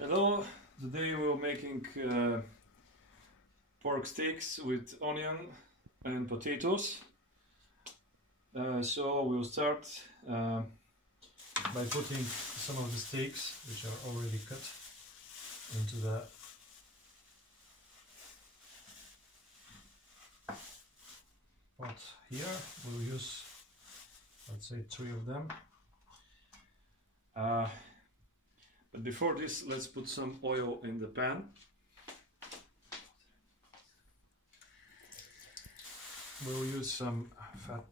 Hello, today we're making pork steaks with onion and potatoes. So we'll start by putting some of the steaks, which are already cut, into the pot here. We'll use, let's say, 3 of them. But before this, let's put some oil in the pan. We'll use some fat,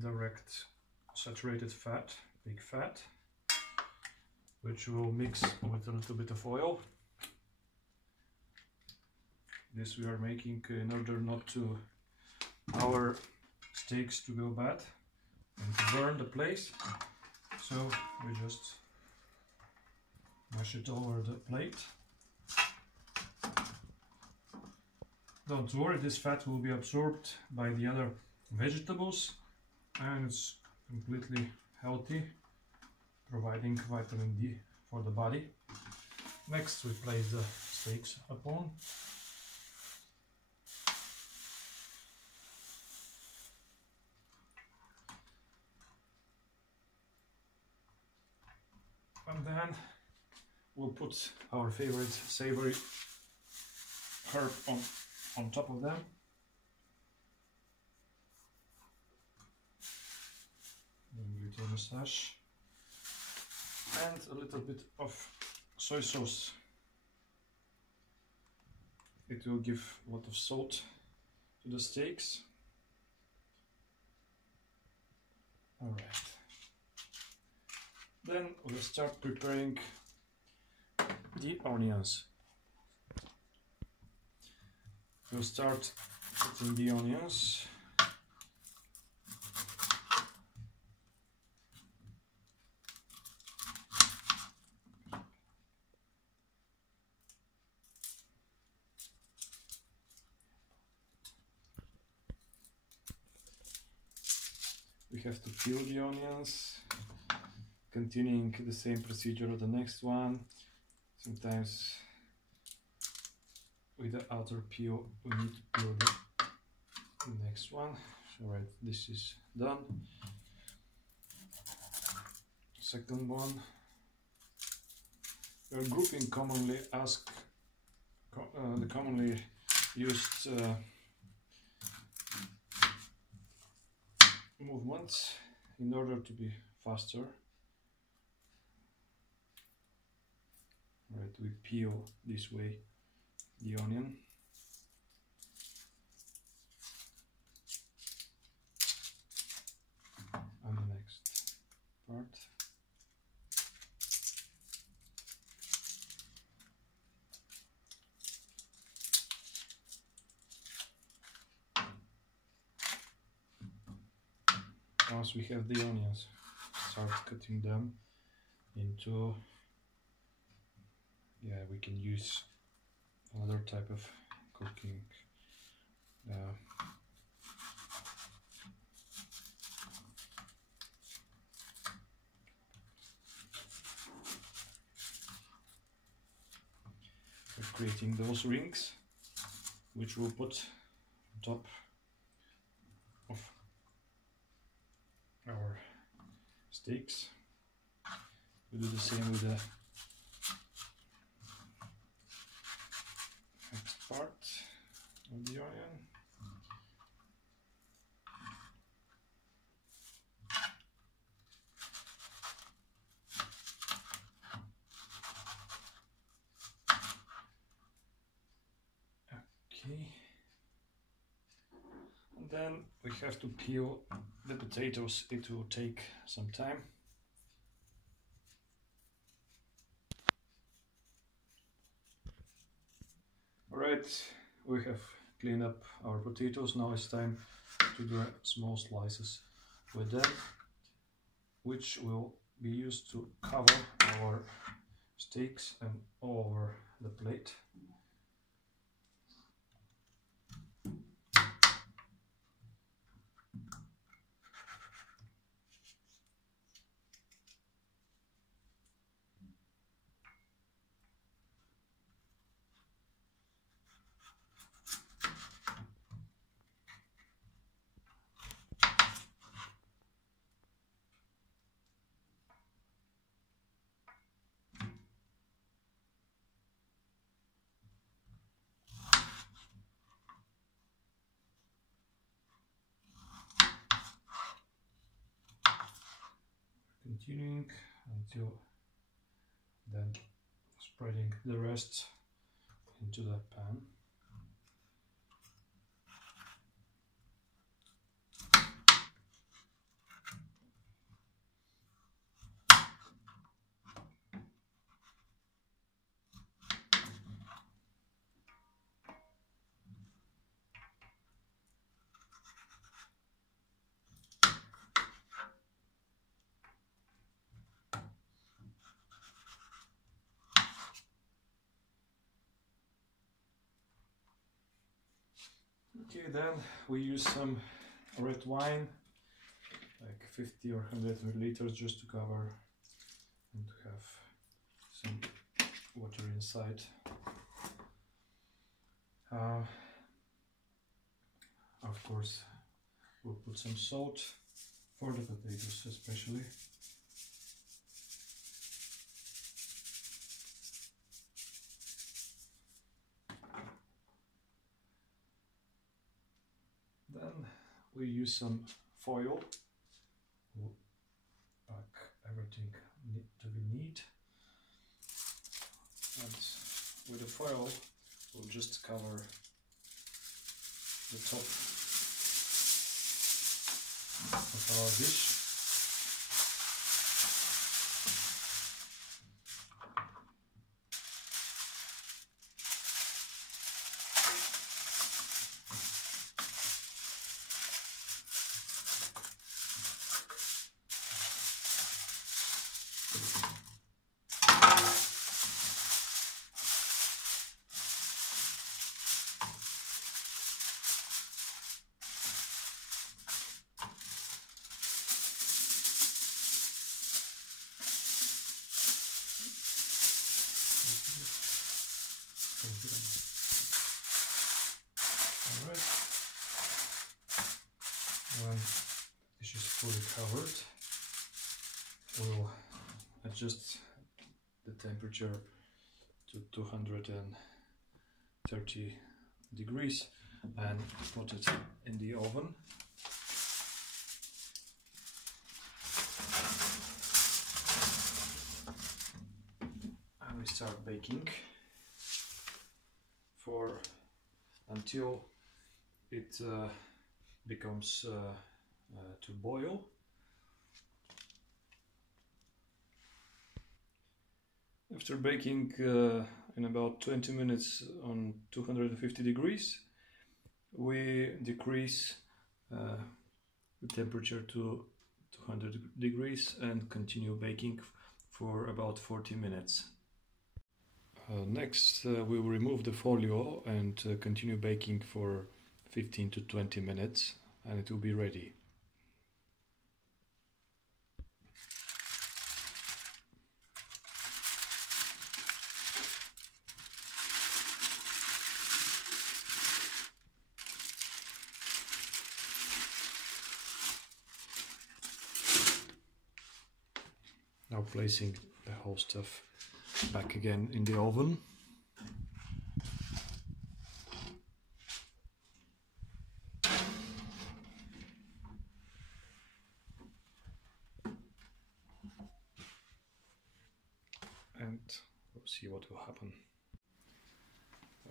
direct saturated fat, pig fat, which we'll mix with a little bit of oil. This we are making in order not to our steaks to go bad and to burn the place. So we just mash it over the plate. Don't worry, this fat will be absorbed by the other vegetables and it's completely healthy, providing vitamin D for the body. Next we place the steaks upon. And then we'll put our favorite savory herb on top of them. Little massage. And a little bit of soy sauce. It will give a lot of salt to the steaks. Alright. Then we'll start preparing the onions. We'll start putting the onions. We have to peel the onions, continuing the same procedure of the next one. Sometimes with the outer peel we need to peel the next one. Alright, this is done. Second one. We are grouping commonly the commonly used movements in order to be faster. Right, we peel this way the onion. And the next part. Once we have the onions, start cutting them into, we can use another type of cooking. We're creating those rings, which we'll put on top of our steaks. We do the same with the next part of the onion. Okay. And then we have to peel the potatoes. It will take some time. Alright, we have cleaned up our potatoes. Now it's time to do small slices with them, which will be used to cover our steaks and all over the plate. continuing until then spreading the rest into the pan. Okay, then we use some red wine, like 50 or 100 milliliters, just to cover and to have some water inside. Of course, we'll put some salt for the potatoes especially. Then we use some foil. We'll pack everything that we need. And with the foil, we'll just cover the top of our dish. Alright, when this is fully covered, we'll adjust the temperature to 230 degrees and put it in the oven. And we start baking until it becomes to boil. After baking in about 20 minutes on 250 degrees, we decrease the temperature to 200 degrees and continue baking for about 40 minutes. Next, we will remove the folio and continue baking for 15 to 20 minutes, and it will be ready. Now placing the whole stuff back again in the oven. And we'll see what will happen.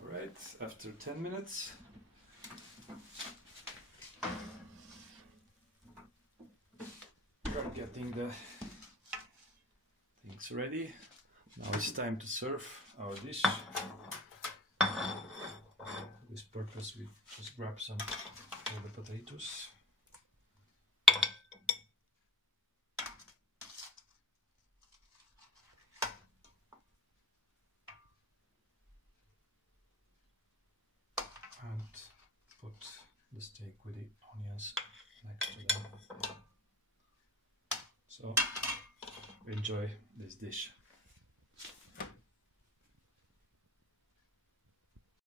Alright, after 10 minutes, we're getting the things ready. Now it's time to serve our dish. For this purpose, we just grab some of the potatoes. And put the steak with the onions next to them. So enjoy this dish.